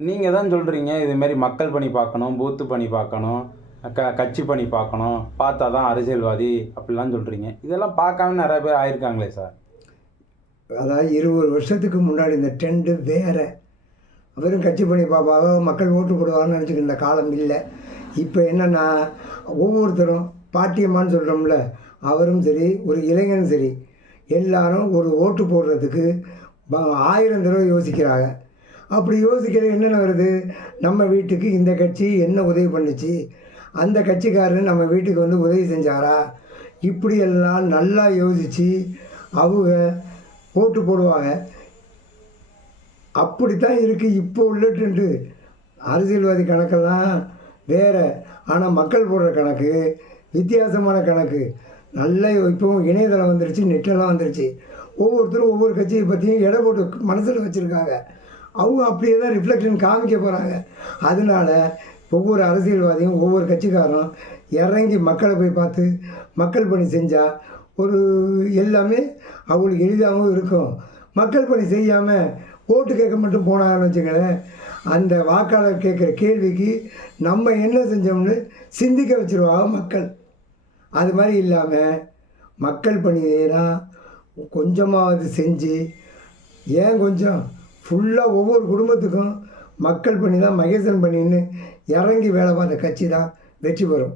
நீங்கள் தான் சொல்கிறீங்க இதுமாரி மக்கள் பணி பார்க்கணும், பூத்து பணி பார்க்கணும், கட்சி பணி பார்க்கணும், பார்த்தா தான் அரசியல்வாதி அப்படிலாம் சொல்கிறீங்க. இதெல்லாம் பார்க்காம நிறைய பேர் ஆயிருக்காங்களே சார். அதாவது 20 வருஷத்துக்கு முன்னாடி இந்த ட்ரெண்டு வேறு. வெறும் கட்சி பணி பார்ப்பாங்க, மக்கள் ஓட்டு போடுவாங்கன்னு நினச்சிக்கிற காலம் இல்லை. இப்போ என்னென்னா ஒவ்வொருத்தரும் பாட்டியம்மான்னு சொல்கிறோம்ல, அவரும் சரி ஒரு இளைஞனும் சரி எல்லாரும் ஒரு ஓட்டு போடுறதுக்கு 1000 தடவை யோசிக்கிறாங்க. அப்படி யோசிக்கிறது என்னென்ன வருது, நம்ம வீட்டுக்கு இந்த கட்சி என்ன உதவி பண்ணுச்சு, அந்த கட்சிக்காரர் நம்ம வீட்டுக்கு வந்து உதவி செஞ்சாரா, இப்படியெல்லாம் நல்லா யோசித்து அவங்க ஓட்டு போடுவாங்க. அப்படித்தான் இருக்குது இப்போ உள்ள ட்ரெண்டு. அரசியல்வாதி கணக்கெல்லாம் வேறு, ஆனால் மக்கள் போடுற கணக்கு வித்தியாசமான கணக்கு. நல்ல இப்போவும் இணையதளம் வந்துருச்சு, நெட்டெல்லாம் வந்துருச்சு. ஒவ்வொருத்தரும் ஒவ்வொரு கட்சியை பற்றியும் எடை போட்டு மனசில் வச்சுருக்காங்க. அவங்க அப்படியே தான் ரிஃப்ளெக்ஷன் காமிக்க போகிறாங்க. அதனால ஒவ்வொரு அரசியல்வாதியும் ஒவ்வொரு கட்சிக்காரரும் இறங்கி மக்களை போய் பார்த்து மக்கள் பணி செஞ்சால் ஒரு எல்லாமே அவங்களுக்கு எளிதாகவும் இருக்கும். மக்கள் பணி செய்யாமல் ஓட்டு கேட்க மட்டும் போனாங்கன்னு வச்சுக்கோங்களேன், அந்த வாக்காளர் கேட்குற கேள்விக்கு நம்ம என்ன செஞ்சோம்னு சிந்திக்க வச்சுருவாங்க மக்கள். அது மாதிரி இல்லாமல் மக்கள் பணியெல்லாம் கொஞ்சமாவது செஞ்சு, ஏன் கொஞ்சம் ஃபுல்லாக ஒவ்வொரு குடும்பத்துக்கும் மக்கள் பணி தான் மகேசன் பணின்னு இறங்கி வேலை பார்த்த கட்சி தான் வெற்றி பெறும்.